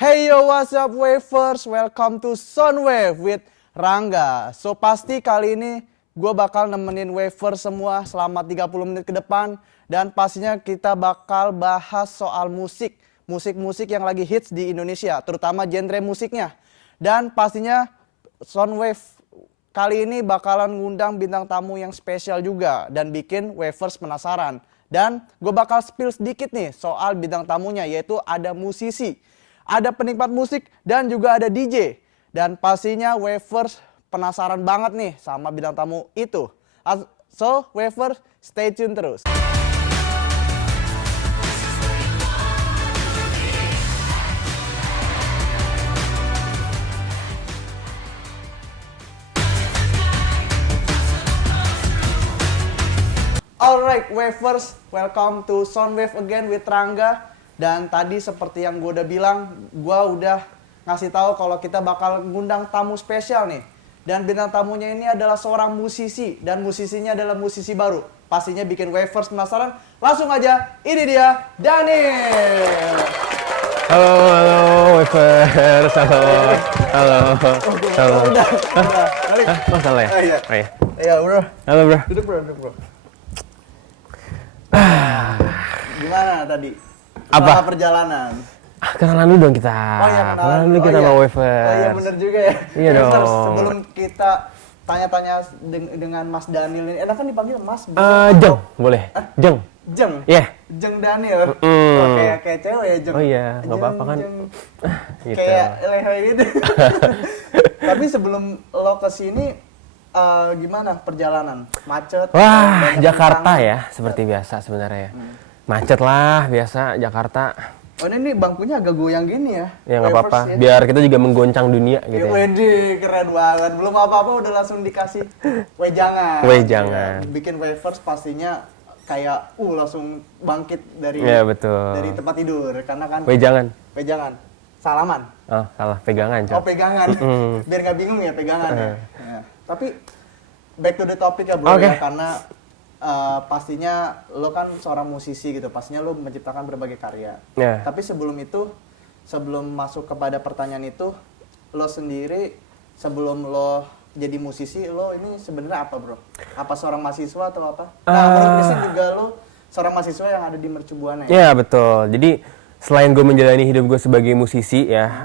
Hey yo, what's up Wavers? Welcome to Soundwave with Rangga. So pasti kali ini gue bakal nemenin Wavers semua selama 30 menit ke depan. Dan pastinya kita bakal bahas soal musik. Musik-musik yang lagi hits di Indonesia, terutama genre musiknya. Dan pastinya Soundwave kali ini bakalan ngundang bintang tamu yang spesial juga. Dan bikin Wavers penasaran. Dan gue bakal spill sedikit nih soal bintang tamunya, yaitu ada musisi, ada penikmat musik, dan juga ada DJ. Dan pastinya Wavers penasaran banget nih sama bintang tamu itu. So, Wavers stay tune terus. Alright, Wavers, welcome to Soundwave again with Rangga. Dan tadi seperti yang gue udah bilang, gue udah ngasih tahu kalau kita bakal ngundang tamu spesial nih. Dan bintang tamunya ini adalah seorang musisi, dan musisinya adalah musisi baru. Pastinya bikin Wavers penasaran. Langsung aja, ini dia, Daniel. Halo Wavers, halo. Salah ya? Iya. Iya, bro. Halo bro. Duduk bro. Gimana tadi? Apa? Soal perjalanan. Kenalan dulu dong kita. Oh iya, kenalan dulu kita sama Wavers. Oh iya, bener juga ya. Iya dong. Sebelum kita tanya-tanya dengan Mas Daniel ini, enak kan dipanggil Mas? Jeng, boleh. Jeng. Jeng? Iya. Jeng Daniel? Oh, kayak cewek ya, Jeng? Oh iya, nggak apa-apa kan. Gitu. Kayak lehe gitu. Tapi sebelum lo kesini, gimana perjalanan? Macet? Wah, Jakarta ya, seperti biasa sebenarnya ya. Macet lah, biasa Jakarta. Oh ini bangkunya agak goyang gini ya? Ya nggak apa-apa, Ya. biar kita juga menggoncang dunia gitu ya. Wede, keren banget. Belum apa-apa udah langsung dikasih wejangan. Wejangan. Ya, bikin Wavers pastinya kayak langsung bangkit dari Iya betul. dari tempat tidur karena kan Wejangan. Salaman. Oh, salah pegangan, Cok. Oh, pegangan. Biar nggak bingung ya pegangan ya. Ya. Tapi back to the topic ya, bro. Okay. Ya, karena pastinya lo kan seorang musisi gitu, pastinya lo menciptakan berbagai karya. Yeah. Tapi sebelum itu, sebelum masuk kepada pertanyaan itu, lo sendiri sebelum lo jadi musisi, lo ini sebenarnya apa, bro? Apa seorang mahasiswa atau apa? Nah, menurut juga lo seorang mahasiswa yang ada di Mercu Buana ya? Ya betul. Jadi selain gue menjalani hidup gue sebagai musisi ya,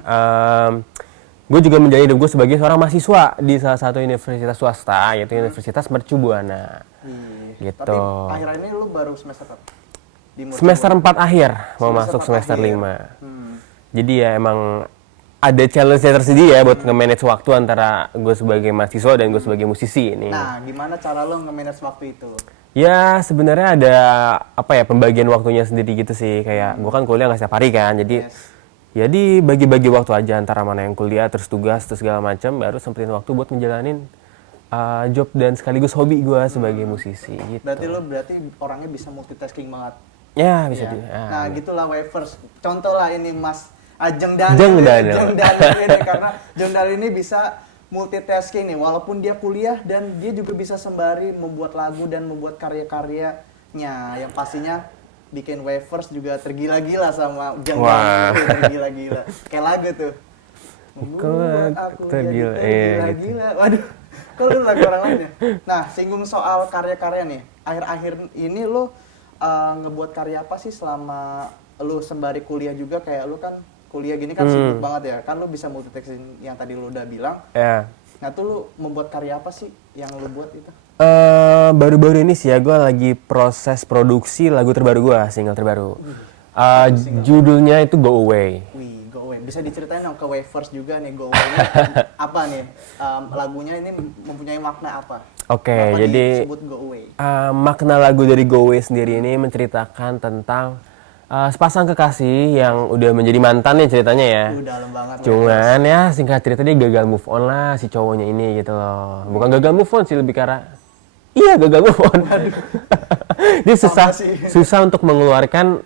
gue juga menjalani hidup gue sebagai seorang mahasiswa di salah satu universitas swasta, yaitu Universitas Mercu Buana. Gitu. Tapi akhir ini lu baru semester apa? Semester 4 akhir, mau masuk semester 5. Jadi ya emang ada challenge-nya tersendiri ya buat nge-manage waktu antara gue sebagai mahasiswa dan gue sebagai musisi ini. Nah, gimana cara lo nge-manage waktu itu? Ya sebenarnya ada apa ya, pembagian waktunya sendiri gitu sih. Kayak gue kan kuliah nggak setiap hari kan, jadi ya dibagi-bagi waktu aja antara mana yang kuliah, terus tugas, terus segala macam, baru sempetin waktu buat ngejalanin job dan sekaligus hobi gue sebagai musisi gitu. Berarti lo orangnya bisa multitasking banget. Ya bisa Nah gitulah Wavers. Contoh lah ini Mas Jeng Daniel ini karena Jeng Daniel ini bisa multitasking nih, walaupun dia kuliah dan dia juga bisa sembari membuat lagu dan membuat karya-karyanya yang pastinya bikin Wavers juga tergila-gila sama Jeng Daniel, tergila-gila. Kayak lagu tuh. Membuat aku tergila-gila. Waduh. Kalau lu lagu orang lain ya. Nah, singgung soal karya-karya nih. Akhir-akhir ini lu ngebuat karya apa sih selama lu sembari kuliah juga? Kayak lu kan kuliah gini kan sibuk banget ya. Kan lu bisa multitasking yang tadi lu udah bilang. Ya. Nah, tuh lu membuat karya apa sih yang lu buat itu? Baru-baru ini sih ya gue lagi proses produksi lagu terbaru gue, single terbaru. Judulnya itu Go Away. Wih, Go Away. Bisa diceritain dong ke Wavers juga nih Go Away apa nih? Lagunya ini mempunyai makna apa? Oke, jadi disebut Go Away? Makna lagu dari Go Away sendiri ini menceritakan tentang sepasang kekasih yang udah menjadi mantan nih ceritanya ya. Dalam banget. Cuman ya singkat cerita dia gagal move on lah si cowoknya ini gitu loh. Bukan gagal move on sih, lebih karena gagal move on. Dia susah untuk mengeluarkan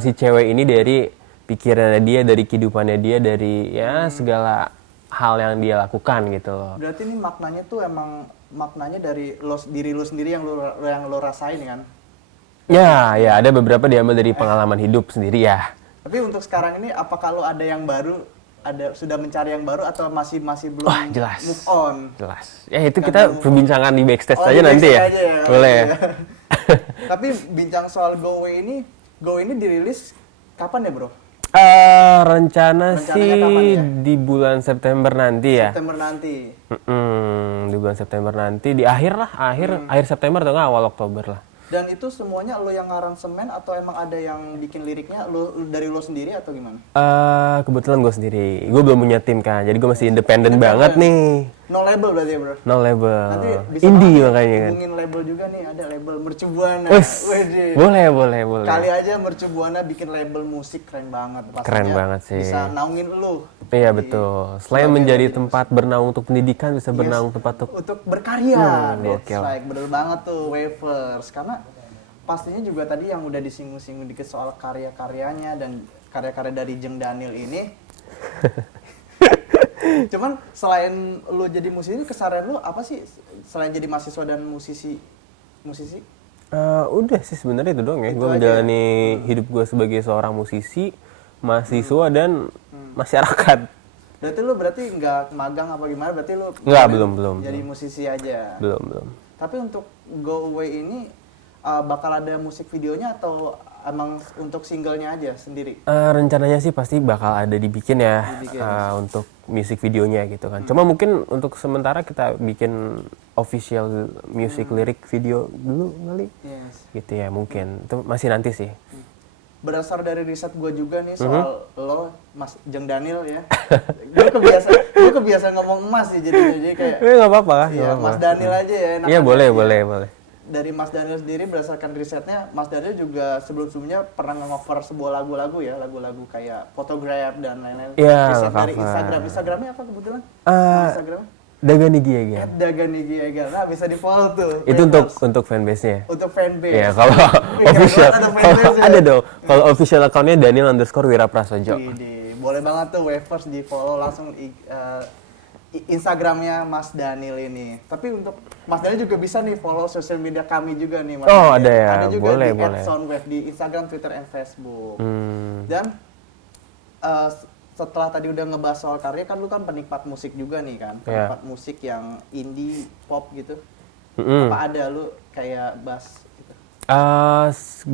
si cewek ini dari pikirannya dia, dari kehidupannya dia, dari ya segala hal yang dia lakukan gitu loh. Berarti ini maknanya tuh emang maknanya dari diri lo sendiri yang lo rasain kan? Ya ada beberapa diambil dari pengalaman hidup sendiri ya. Tapi untuk sekarang ini apakah lo ada yang baru, sudah mencari yang baru atau masih belum Wah, jelas. move on? Jelas. Ya itu kita perbincangan di backstage aja di nanti ya. backstage aja ya, Boleh ya. Tapi bincang soal Go Away ini dirilis kapan ya, Bro? Rencana Rencananya sih kapan ya? di bulan September nanti ya. September nanti. Di bulan September nanti, di akhir September atau nggak awal Oktober lah. Dan itu semuanya lo yang ngaransemen atau emang ada yang bikin liriknya dari lo sendiri atau gimana? Kebetulan gue sendiri, gue belum punya tim kan, jadi gue masih independen banget nih. No label berarti ya, Bro? No label. Nanti bisa Indie banget makanya kan. hubungin label juga nih, ada label Mercubuana. Wes, Wede. boleh. Kali aja Mercubuana bikin label musik keren banget. Pastinya Keren banget sih. Bisa naungin lo. Iya betul. Selain menjadi tempat bernaung untuk pendidikan, bisa bernaung tempat Untuk berkarya. That's gokil. right, bener banget tuh Wafers. Karena pastinya juga tadi yang udah disinggung-singgung dikit soal karya-karyanya dan karya-karya dari Jeng Daniel ini. Cuman selain lu jadi musisi, keseharian lu apa sih selain jadi mahasiswa dan musisi? Udah sih sebenarnya itu doang ya. Itu Gue aja menjalani hidup gue sebagai seorang musisi, mahasiswa dan masyarakat. Berarti nggak magang apa gimana? Berarti lu Nggak, belum. Jadi musisi aja. Belum. Tapi untuk Go Away ini bakal ada musik videonya atau emang untuk singlenya aja sendiri? Rencananya sih pasti bakal ada dibikin ya. Dibikin. Untuk music videonya gitu kan. Cuma mungkin untuk sementara kita bikin official music lirik video dulu kali. Yes. Gitu ya mungkin. Itu masih nanti sih. Berdasar dari riset gue juga nih soal lo, Mas Jeng Daniel ya. gue kebiasa ngomong emas sih jadi kayak. Nggak apa-apa lah. Iya, Mas Daniel aja ya. enak Iya aja. boleh. Dari Mas Daniel sendiri berdasarkan risetnya, Mas Daniel juga sebelum-sebelumnya pernah nge-cover sebuah lagu-lagu ya, lagu-lagu kayak Photograph dan lain-lain. Iya, Riset dari cover. Instagramnya apa kebetulan? Instagram? Dagani Giega. Dagani Giega. Nah, bisa di-follow tuh. Itu Wafers. untuk fanbase-nya. Untuk fanbase. Iya, kalau Wih, keren official banget ada fanbase ya. ada dong. Kalau official account-nya Daniel_Wiraprasojo. Boleh banget tuh Wafers di-follow langsung Instagramnya Mas Daniel ini. Tapi untuk Mas Daniel juga bisa nih follow sosial media kami juga nih Mas. Oh, Daniel. ada ya? Ada juga Boleh. di @soundwave di Instagram, Twitter, and Facebook. Dan setelah tadi udah ngebahas soal karya, kan lu kan penikmat musik juga nih kan, penikmat musik yang indie, pop gitu. Apa ada lu kayak bass gitu?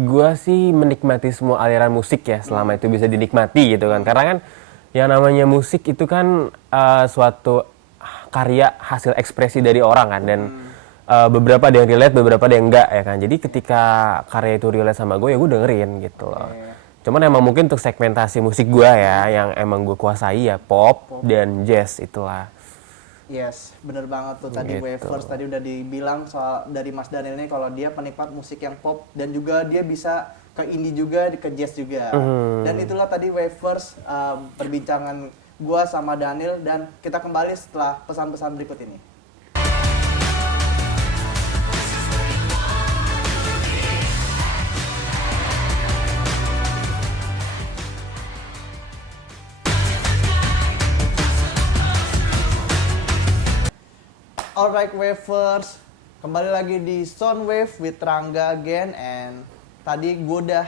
Gua sih menikmati semua aliran musik ya, selama itu bisa dinikmati gitu kan. Karena kan yang namanya musik itu kan suatu karya hasil ekspresi dari orang kan, dan beberapa ada yang relate, beberapa ada yang enggak ya kan. Jadi ketika karya itu relate sama gue ya gue dengerin gitu loh. Cuman emang mungkin untuk segmentasi musik gue ya, yang emang gue kuasai ya pop dan jazz itulah. Yes, bener banget tuh tadi Gitu. Wafers tadi udah dibilang soal dari Mas Daniel ini kalau dia penikmat musik yang pop dan juga dia bisa ke indie juga, ke jazz juga. Dan itulah tadi Wafers perbincangan gua sama Daniel, dan kita kembali setelah pesan-pesan berikut ini. Alright Wafers, kembali lagi di Soundwave with Rangga again, and tadi gue udah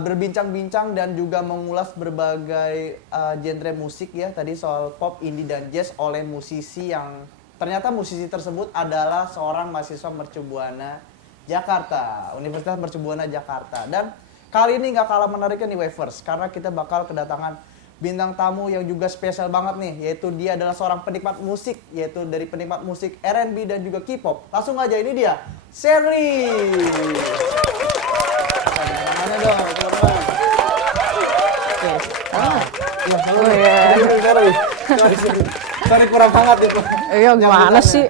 berbincang-bincang dan juga mengulas berbagai genre musik ya, tadi soal pop, indie, dan jazz oleh musisi yang ternyata musisi tersebut adalah seorang mahasiswa Mercubuana Jakarta, Universitas Mercubuana Jakarta. Dan kali ini nggak kalah menariknya nih Wafers, karena kita bakal kedatangan bintang tamu yang juga spesial banget nih, yaitu dia adalah seorang penikmat musik, yaitu dari penikmat musik R&B dan juga K-pop. Langsung aja, ini dia, Sherly. Mana dong, teman-teman? Ya, halo ya. Sorry kurang hangat itu. Iya, gimana sih?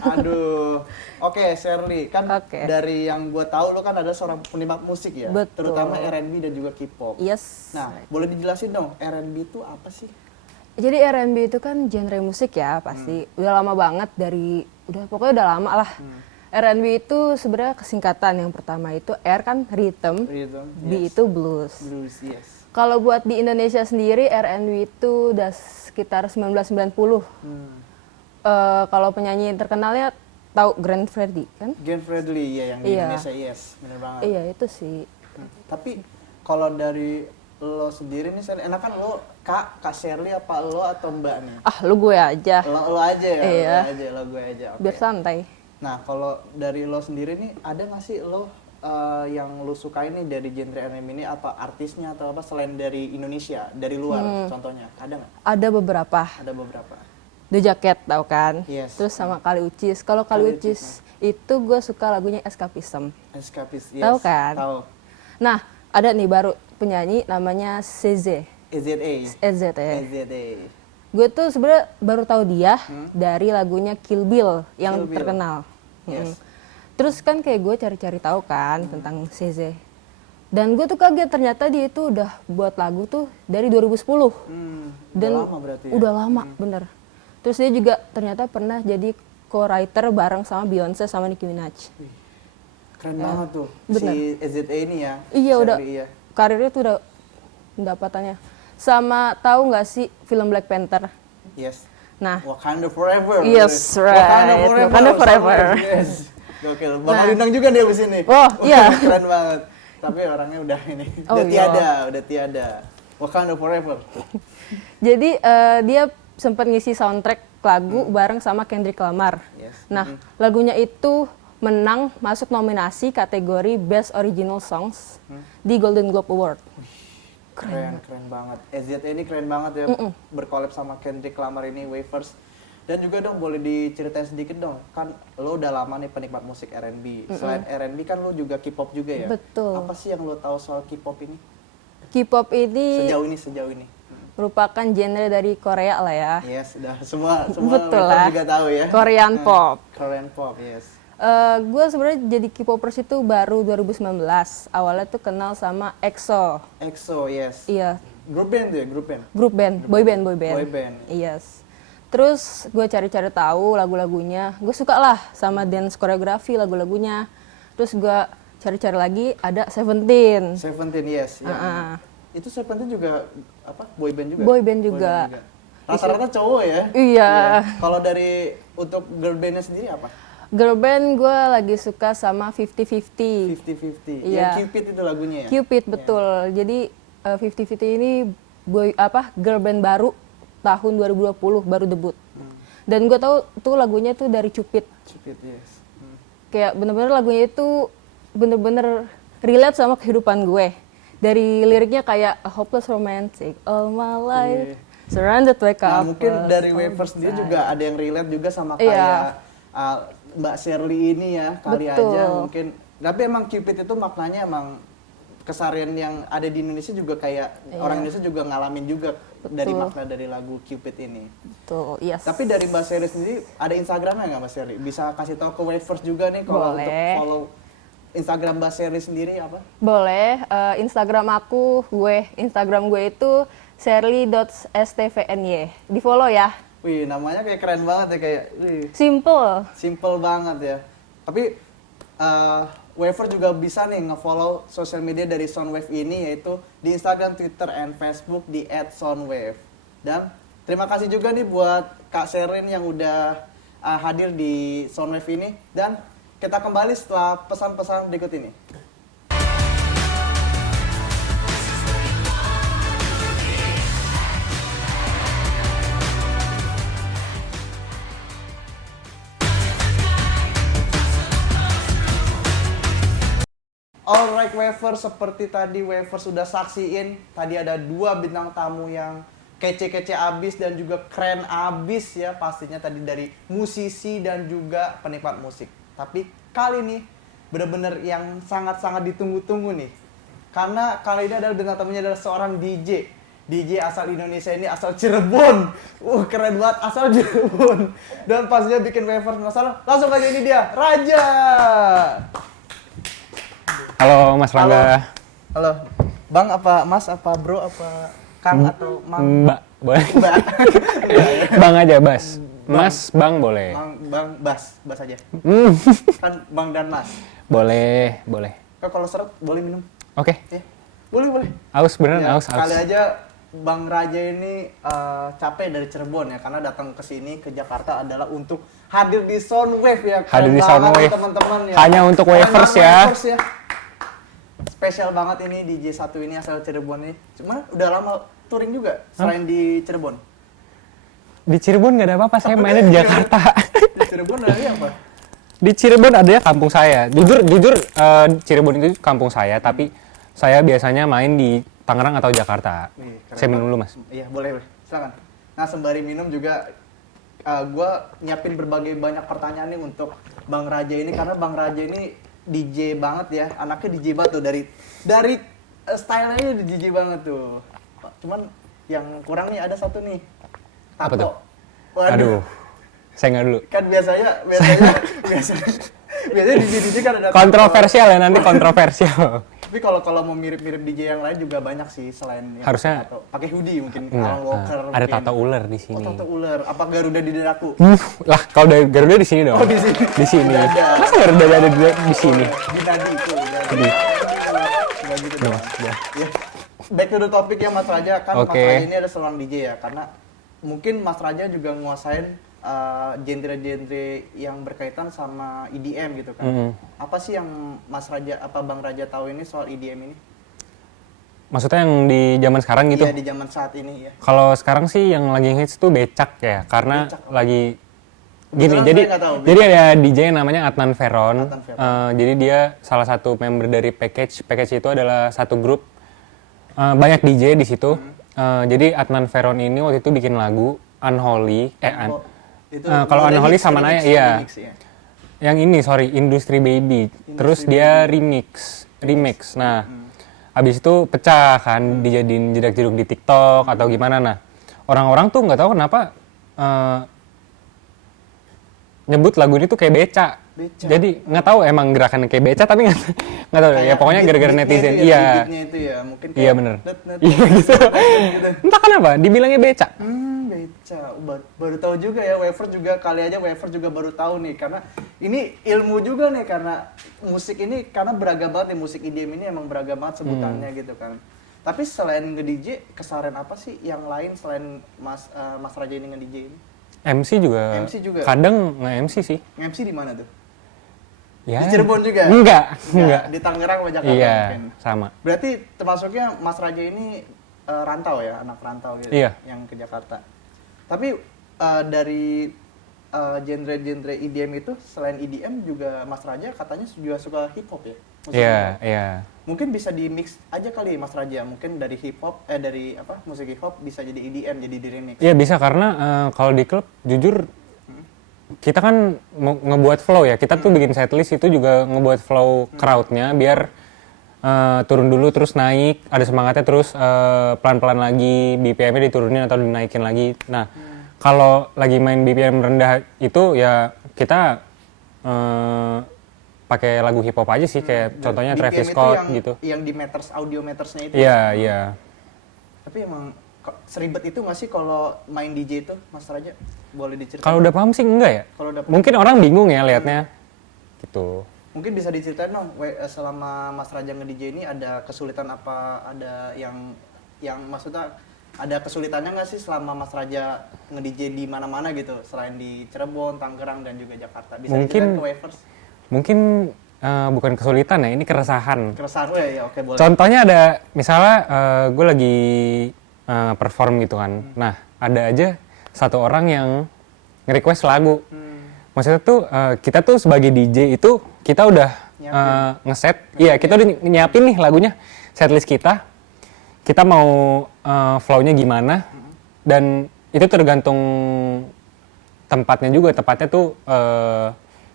Aduh. Oke, Sherly, kan Oke. dari yang gue tahu lo kan ada seorang penikmat musik ya, Betul. terutama R&B dan juga K-pop. Yes. Nah, boleh dijelasin dong, R&B itu apa sih? Jadi R&B itu kan genre musik ya, pasti. Udah lama banget pokoknya udah lama lah. R&B itu sebenarnya kesingkatan. Yang pertama itu R kan rhythm, B itu blues. Blues, yes. Kalau buat di Indonesia sendiri R&B itu udah sekitar 1990. Kalau penyanyi terkenalnya tahu Glenn Fredly kan? Glenn Fredly ya, yang di Iya. Indonesia, yes, bener banget. Iya itu sih. Tapi kalau dari lo sendiri nih, Shirley, enakan lo Kak Shirley apa lo atau Mbak nih? Ah, lu gue aja. Lo aja ya, Iya. lo gue aja. Oke. Biar santai. Nah, kalau dari lo sendiri nih, ada nggak sih lo yang lo suka ini dari genre anime ini, atau artisnya atau apa selain dari Indonesia, dari luar contohnya, ada nggak? Ada beberapa. Ada beberapa. The Jacket tau kan? Yes. Terus sama Kali Ucis. Kalau Kali Ucis itu gue suka lagunya Escapism. Escapist, yes. Tahu kan? Tahu. Nah, ada nih baru penyanyi namanya CZ. EZA. EZ ya. EZA. Gue tuh sebenarnya baru tahu dia dari lagunya Kill Bill yang Kill Bill. terkenal. Yes. Terus kan kayak gue cari-cari tahu kan tentang CZ. Dan gue tuh kaget ternyata dia itu udah buat lagu tuh dari 2010. Dan udah lama berarti ya? udah lama, bener. Terus dia juga ternyata pernah jadi co-writer bareng sama Beyonce sama Nicki Minaj. Keren banget tuh bener. si EZA ini ya. Iya udah, Shirley, iya. karirnya tuh udah pendapatannya. Sama tahu nggak sih film Black Panther? Yes. Nah, Wakanda Forever. Yes, Wakanda right. Forever. Wakanda Forever. Yes. Gokil. Bakal undang juga dia di sini. Oh, iya. Keren banget. Tapi orangnya udah ini. Oh, udah iya. tiada. Wakanda Forever. jadi dia sempat ngisi soundtrack lagu bareng sama Kendrick Lamar. Yes. Nah, lagunya itu menang masuk nominasi kategori Best Original Songs di Golden Globe Award. Keren banget. EZA ini keren banget ya. Berkolab sama Kendrick Lamar ini, Wafers. Dan juga dong boleh diceritain sedikit dong. Kan lo udah lama nih penikmat musik R&B. Selain R&B kan lo juga K-pop juga ya? Betul. Apa sih yang lo tahu soal K-pop ini? K-pop ini Sejauh ini. merupakan genre dari Korea lah ya. Yes, udah semua Betul Wafers lah. juga tahu ya. Korean pop. Korean pop, yes. Gue sebenarnya jadi K-popers itu baru 2019. Awalnya tuh kenal sama EXO. EXO, yes. Iya, Grup band tuh ya, grup band. grup band, boy band. Boy band. Yes. Terus gue cari-cari tahu lagu-lagunya. Gue suka lah sama dance koreografi lagu-lagunya. Terus gue cari-cari lagi ada Seventeen. Seventeen, yes. Yang itu Seventeen juga apa? Boy band juga. Boy band juga. Rata-rata cowok ya. Iya. Kalau dari untuk girl bandnya sendiri apa? Girl band gue lagi suka sama 50-50. 50-50. Iya. Yang Cupid itu lagunya ya. Cupid betul. Jadi 50-50 ini girl band baru tahun 2020 baru debut. Dan gue tahu tuh lagunya tuh dari Cupid. Cupid, yes. Kayak bener-bener lagunya itu bener-bener relate sama kehidupan gue. Dari liriknya kayak a hopeless romantic all my life, surrounded by Nah, couples. mungkin dari Wafers sendiri juga ada yang relate juga sama Iya. kayak Mbak Shirley ini ya, kali Betul. aja mungkin. Tapi emang Cupid itu maknanya emang keseharian yang ada di Indonesia juga kayak orang Indonesia juga ngalamin juga dari makna dari lagu Cupid ini. Betul, yes. Tapi dari Mbak Shirley sendiri ada Instagramnya nggak Mbak Shirley? Bisa kasih tahu ke Wafers juga nih kalau untuk Boleh. follow Instagram Mbak Shirley sendiri apa? Boleh, Instagram gue itu sherly.stvny. Di follow ya. Wih, namanya kayak keren banget ya, kayak simple banget ya. Tapi Waver juga bisa nih nge-follow sosial media dari Soundwave ini, yaitu di Instagram, Twitter, and Facebook di @soundwave. Dan terima kasih juga nih buat Kak Sherin yang udah hadir di Soundwave ini. Dan kita kembali setelah pesan-pesan berikut ini. Alright Wafers, seperti tadi Wafers sudah saksiin, tadi ada 2 bintang tamu yang kece-kece abis dan juga keren abis ya, pastinya tadi dari musisi dan juga penikmat musik. Tapi kali ini benar-benar yang sangat-sangat ditunggu-tunggu nih, karena kali ini adalah bintang tamunya adalah seorang DJ asal Indonesia ini, asal Cirebon. Keren banget, asal Cirebon. Dan pastinya bikin Wafers penasaran. Langsung aja, ini dia, Raja. Halo Mas Rangga. Halo. Bang apa Mas apa Bro apa Kang atau Mang? Mbak, boleh? Mbak. Bang aja, Bas. Mas, Bang boleh. Bang Bas aja. Kan Bang dan Mas. Boleh. Kalau seret boleh minum? Oke. Ya. Boleh. Aus beneran, Ya, aus. kali aja Bang Raja ini capek dari Cirebon ya, karena datang ke sini ke Jakarta adalah untuk hadir di Soundwave ya. Hadir Keren di banget Soundwave. teman-teman ya. Hanya untuk Keren Wafers banget ya. Wafers ya. spesial banget ini DJ satu ini asal Cirebon ini. Cuma udah lama touring juga selain di Cirebon. Di Cirebon nggak ada apa-apa, saya mainnya di Jakarta. Di Cirebon ada apa? Di Cirebon ada ya kampung saya. Jujur Cirebon itu kampung saya, tapi saya biasanya main di Tangerang atau Jakarta. Wih, keren Saya minum banget. dulu, Mas. Iya, boleh. Silakan. Nah, sembari minum juga gue nyiapin berbagai banyak pertanyaan nih untuk Bang Raja ini karena Bang Raja ini DJ banget ya. Anaknya DJ banget tuh dari style-nya DJ banget tuh. Cuman yang kurang nih ada satu nih. Apa tuh? Waduh. Aduh, saya nggak dulu. Kan biasanya DJ kan ada Kontroversial ya, nanti kontroversial. Tapi kalau mau mirip-mirip DJ yang lain juga banyak sih selain yang Harusnya- tato. Pakai hoodie mungkin, Enggak, Alan Walker. ada mungkin. tato ular di Oh, sini. tato ular. Apa Garuda di dadaku? Lah, kalau dari Garuda di sini dong. Oh, di sini. Di sini. Udah ada. Masa Garuda ada di sini? Di nadi itu. Di. Enggak gitu dong. Ya. Back to the topic ya Mas Raja. Kan Mas Oke. Raja ini ada seorang DJ ya. Karena mungkin Mas Raja juga nguasain genre-genre yang berkaitan sama EDM gitu kan. Mm-mm. Apa sih yang Bang Raja tahu ini soal EDM ini? Maksudnya yang di zaman sekarang gitu? Iya, di zaman saat ini ya. Kalau sekarang sih yang lagi hits tuh becak ya, karena Becak. lagi gini. Kebetulan Jadi saya nggak tahu, jadi ada DJ yang namanya Adnan Veron. Adnan Veron. Jadi dia salah satu member dari Package. Package itu adalah satu grup banyak DJ di situ. Jadi Adnan Veron ini waktu itu bikin lagu Unholy. Itu Kalau Unholy sama Naya, iya. remix, ya. Yang ini sorry, Industry Baby. Terus dia remix. Nah, abis itu pecah kan, dijadiin jedak jeduk di TikTok atau gimana. Nah, orang-orang tuh nggak tahu kenapa nyebut lagu ini tuh kayak beca. Beca. Jadi nggak tahu emang gerakannya kayak beca, tapi nggak tahu ya. Kayak Pokoknya gara-gara beat-beatnya netizen. itu ya, Iya, beatnya itu ya, mungkin iya kayak bener. net. Iya gitu. gitu. Entah kenapa, dibilangnya beca. Beca. Baru tahu juga ya, Waver juga kali aja Waver juga baru tahu nih karena ini ilmu juga nih karena musik ini karena beragam banget nih, musik EDM ini emang beragam banget sebutannya gitu kan. Tapi selain nge-DJ, keseharian apa sih yang lain selain Mas Raja ini nge-DJ ini? MC juga. MC juga? Kadang nge-MC sih. MC di mana tuh? Ya. Di Cirebon juga? Enggak. Di Tangerang atau Jakarta Iya, mungkin? sama. Berarti termasuknya Mas Raja ini rantau ya, anak rantau gitu Iya. yang ke Jakarta. Tapi dari genre-genre EDM itu selain EDM juga Mas Raja katanya juga suka hip hop ya? Musik Iya, hip hop. iya. Mungkin bisa di mix aja kali Mas Raja, mungkin dari hip hop dari musik hip hop bisa jadi EDM, jadi di remix. Iya bisa karena kalau di klub jujur kita kan mau ngebuat flow ya. Kita tuh bikin setlist itu juga ngebuat flow crowdnya biar turun dulu terus naik, ada semangatnya terus pelan-pelan lagi BPM-nya diturunin atau dinaikin lagi. Nah, kalau lagi main BPM rendah itu ya kita pakai lagu hip hop aja sih kayak contohnya BPM Travis itu Scott yang, gitu. Yang di meters, audio metersnya itu. Iya, iya. Tapi emang seribet itu nggak sih kalau main DJ itu, Mas Raja? Boleh diceritain? Kalau udah paham sih enggak ya. Kalau udah Mungkin orang bingung ya liatnya. Gitu. mungkin bisa diceritain dong, selama Mas Raja nge-DJ ini ada kesulitan apa? Ada yang maksudnya ada kesulitannya nggak sih selama Mas Raja nge-DJ di mana-mana gitu, selain di Cirebon, Tangerang dan juga Jakarta? Bisa Mungkin- diceritain ke Wavers? Mungkin bukan kesulitan ya, ini keresahan. Keresahan ya, oke boleh. Contohnya ada, misalnya gue lagi perform gitu kan. Nah, ada aja satu orang yang nge-request lagu. Maksudnya tuh kita tuh sebagai DJ itu kita udah ngeset, iya kita udah nyiapin nih lagunya, setlist kita. Kita mau flow-nya gimana, dan itu tergantung tempatnya juga. Tempatnya tuh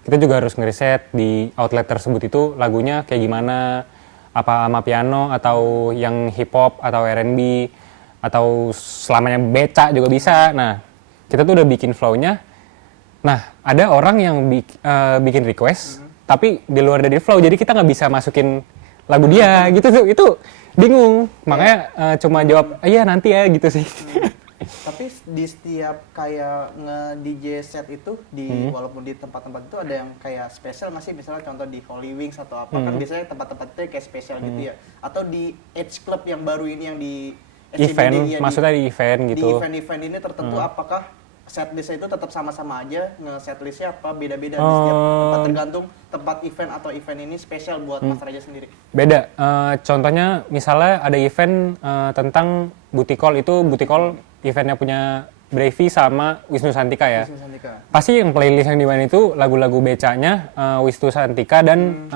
kita juga harus ngeriset di outlet tersebut itu lagunya kayak gimana, apa sama piano atau yang hip hop atau R&B atau selamanya beca juga bisa. Nah, kita tuh udah bikin flow-nya. Nah, ada orang yang bikin request tapi di luar dari flow, jadi kita nggak bisa masukin lagu dia gitu tuh. Itu bingung. Makanya cuma jawab iya nanti ya gitu sih. Tapi di setiap kayak nge-DJ set itu walaupun di tempat-tempat itu ada yang kayak spesial nggak sih? Misalnya contoh di Holy Wings atau apa kan biasanya tempat-tempat itu kayak spesial gitu ya. Atau di Edge Club yang baru ini yang di SCBD, Event, ya, maksudnya di event gitu. Di event-event ini tertentu apakah setlistnya itu tetap sama-sama aja, nge-setlistnya apa beda-beda di setiap tempat, tergantung tempat event atau event ini spesial buat Mas Raja sendiri? Beda. Contohnya misalnya ada event tentang booty call, itu booty call eventnya punya Brevi sama Wisnu Santika ya. Wisnu Santika. Pasti yang playlist yang dimain itu lagu-lagu becanya Wisnu Santika dan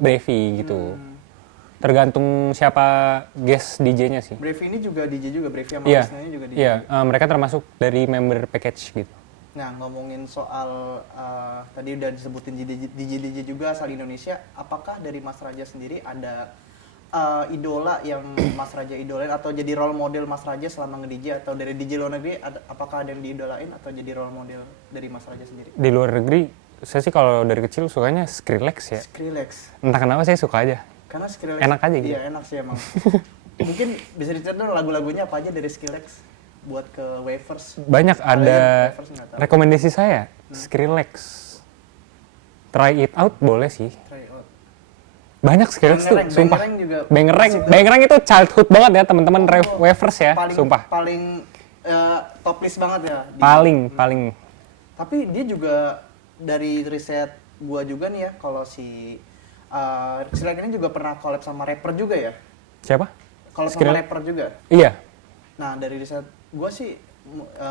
Brevi gitu. Tergantung siapa guest DJ-nya sih. Brevi ini juga DJ juga, Brevi sama Iya, Wisnu ini juga DJ. iya. Mereka termasuk dari member package gitu. Nah, ngomongin soal tadi udah disebutin DJ juga asal Indonesia, apakah dari Mas Raja sendiri ada idola yang Mas Raja idolain atau jadi role model Mas Raja selama nge-DJ, atau dari DJ luar negeri apakah ada yang diidolain atau jadi role model dari Mas Raja sendiri? Di luar negeri, saya sih kalau dari kecil sukanya Skrillex ya. Skrillex. Entah kenapa saya suka aja. Karena Skrillex Enak aja gitu. Iya, enak sih emang. Mungkin bisa diceritain lagu-lagunya apa aja dari Skrillex buat ke Wafers. Banyak ada Wafers nggak tahu. rekomendasi saya, Skrillex. Try It Out boleh sih. Try out. Banyak Skrillex tuh, Bangerang, sumpah. Bangerang juga Bangerang, asik tuh. Bangerang itu childhood banget ya teman-teman Wafers ya, paling, sumpah. Paling top list banget ya. Paling. Tapi dia juga dari riset gua juga nih ya, kalau si Skrillex ini juga pernah collab sama rapper juga ya. Siapa? Kalau sama Skrillex? rapper juga. Iya. Nah, dari riset gua sih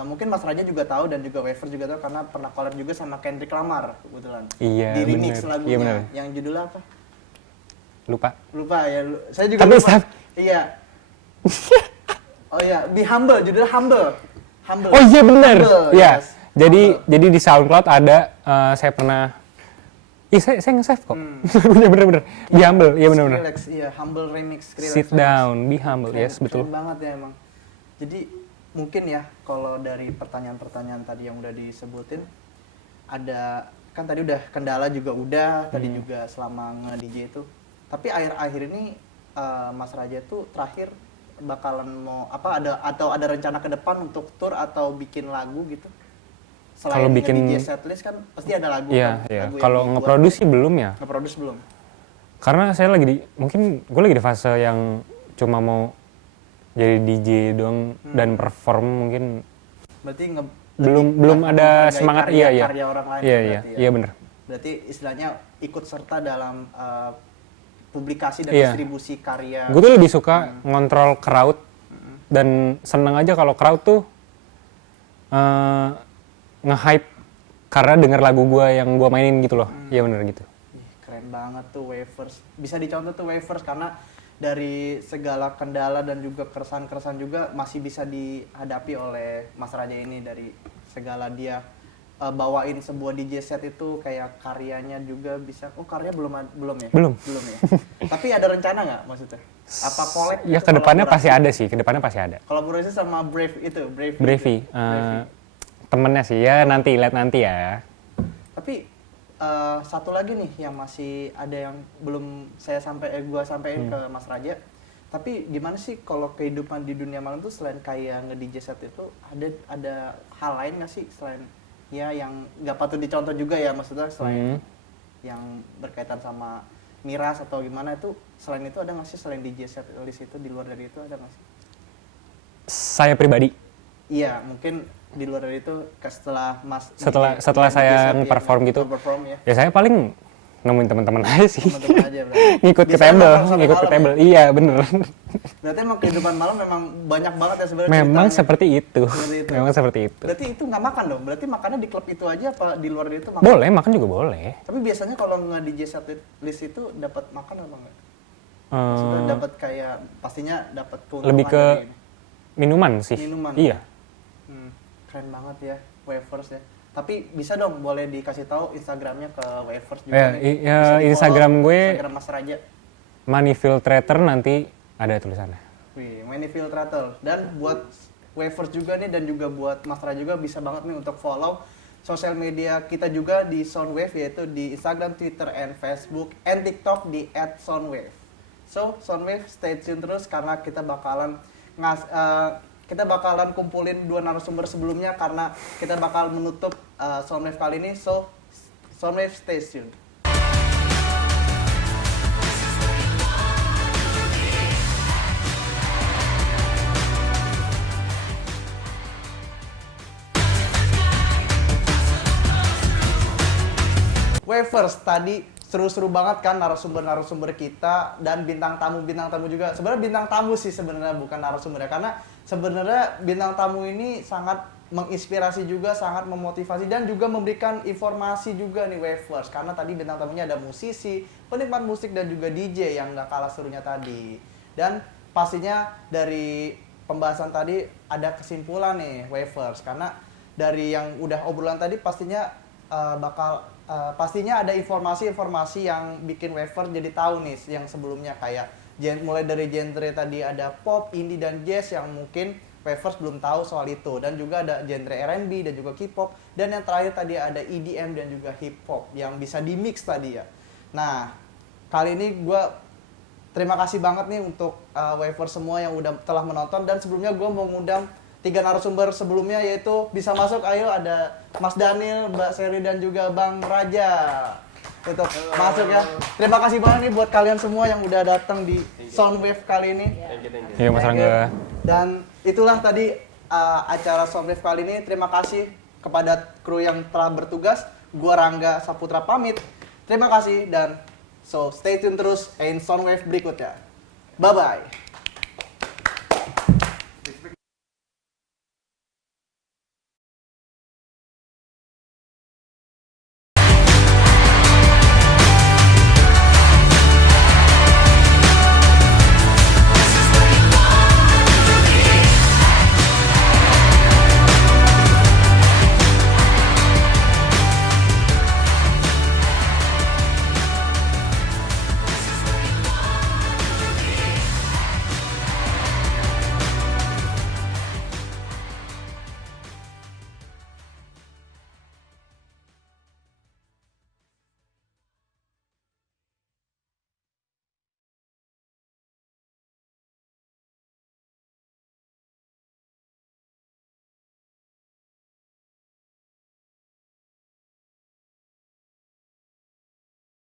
mungkin Mas Raja juga tahu dan juga Waver juga tahu karena pernah collab juga sama Kendrick Lamar kebetulan. Iya, Di remix bener. lagunya Iya, bener. yang judulnya apa? Lupa Ya, saya juga Tapi lupa. Steph. Iya. Oh iya, Be Humble, judulnya Humble. Humble. Oh iya bener. Humble, Iya. yes. Jadi di SoundCloud ada saya pernah saya nge-save kok. Bener-bener. Be humble, iya bener-bener. Skrillex, iya, Humble remix. Skrillex Sit remix. down, be humble, Keren, yes betul. keren banget ya emang. Jadi mungkin ya kalau dari pertanyaan-pertanyaan tadi yang udah disebutin, ada kan tadi udah kendala juga udah, tadi juga selama nge-DJ itu. Tapi akhir-akhir ini Mas Raja tuh terakhir bakalan mau apa ada rencana ke depan untuk tour atau bikin lagu gitu? Selain Kalau bikin DJ setlist kan pasti ada lagu Iya, kan? iya. Lagu yang Kalau dibuat. nge-produce sih belum ya. Nge-produce belum? Karena saya mungkin gue lagi di fase yang cuma mau jadi DJ doang dan perform mungkin Berarti belum ada menghargai semangat karya iya. orang lain Iya, berarti ya. iya bener. Berarti istilahnya ikut serta dalam publikasi dan Iya. distribusi karya. Gue tuh lebih suka ngontrol crowd dan seneng aja kalau crowd tuh nge-hype karena denger lagu gue yang gue mainin gitu loh. Iya bener gitu. Ih, keren banget tuh Wafers. Bisa dicontoh tuh Wafers karena dari segala kendala dan juga keresahan-keresahan juga masih bisa dihadapi oleh Mas Raja ini. Dari segala dia bawain sebuah DJ set itu kayak karyanya juga bisa. Oh, karya belum ya? Belum. Belum ya. Tapi ada rencana nggak maksudnya? Apa collab? Ya gitu, kedepannya kolaborasi? pasti ada sih, kedepannya pasti ada. Kolaborasi sama Brave itu, Brevi, temennya sih ya lihat nanti ya. Tapi satu lagi nih yang masih ada yang belum gua sampein ke Mas Raja. Tapi gimana sih kalau kehidupan di dunia malam tuh selain kayak nge-DJ set itu ada hal lain nggak sih selain ya yang nggak patut dicontoh juga ya, maksudnya selain yang berkaitan sama miras atau gimana itu, selain itu ada nggak sih selain DJ set list itu, di luar dari itu ada nggak sih? Saya pribadi Iya, mungkin di luar dari itu setelah setelah saya nge-perform gitu, ya saya paling nemuin teman-teman aja sih. Teman-teman aja berarti. ngikut ke Biasanya table, nongkrong sampai ngikut ke malam table. Iya bener. Berarti emang kehidupan malam memang banyak banget ya sebenarnya. Memang ceritanya. seperti itu. Seperti itu. Memang seperti itu. Berarti itu nggak makan dong? Berarti makannya di klub itu aja apa di luar dari itu makan? Boleh, makan juga boleh. Tapi biasanya kalau nge-DJ set list itu dapat makan apa enggak? Sudah dapat kayak pastinya dapat keuntungan Lebih ke dari ini. minuman sih. Minuman. Iya. Keren banget ya, Wafers ya. Tapi bisa dong boleh dikasih tahu Instagramnya ke Wafers juga. Ya, nih. ya, Bisa di-follow Instagram gue Instagram Mas Raja. Money Filtrator nanti ada tulisannya. Wih, Manifiltrator. Dan buat Wafers juga nih dan juga buat Mas Raja juga bisa banget nih untuk follow sosial media kita juga di Soundwave, yaitu di Instagram, Twitter, and Facebook, and TikTok di @soundwave. So, Soundwave stay tune terus karena kita bakalan kumpulin 2 narasumber sebelumnya karena kita bakal menutup Soundwave kali ini. So, Soundwave stay tune. Wavers tadi seru-seru banget kan narasumber kita dan bintang tamu juga. Sebenarnya bintang tamu sih sebenarnya bukan narasumber ya, karena sebenarnya bintang tamu ini sangat menginspirasi juga, sangat memotivasi dan juga memberikan informasi juga nih Wavers, karena tadi bintang tamunya ada musisi, penikmat musik dan juga DJ yang nggak kalah serunya tadi. Dan pastinya dari pembahasan tadi ada kesimpulan nih Wavers, karena dari yang udah obrolan tadi pastinya pastinya ada informasi-informasi yang bikin Wavers jadi tahu nih yang sebelumnya kayak mulai dari genre tadi ada pop, indie dan jazz yang mungkin Wavers belum tahu soal itu, dan juga ada genre R&B dan juga K-pop, dan yang terakhir tadi ada EDM dan juga hip hop yang bisa di mix tadi ya. Nah, kali ini gue terima kasih banget nih untuk Wavers semua yang udah telah menonton, dan sebelumnya gue mau ngundang 3 narasumber sebelumnya, yaitu bisa masuk, ayo ada Mas Daniel, Mbak Seri dan juga Bang Raja untuk masuk ya. Terima kasih banget nih buat kalian semua yang udah datang di Soundwave kali ini. Iya Mas Rangga. Dan itulah tadi acara Soundwave kali ini. Terima kasih kepada kru yang telah bertugas. Gua Rangga Saputra pamit. Terima kasih dan so stay tune terus in Soundwave berikutnya. Bye bye.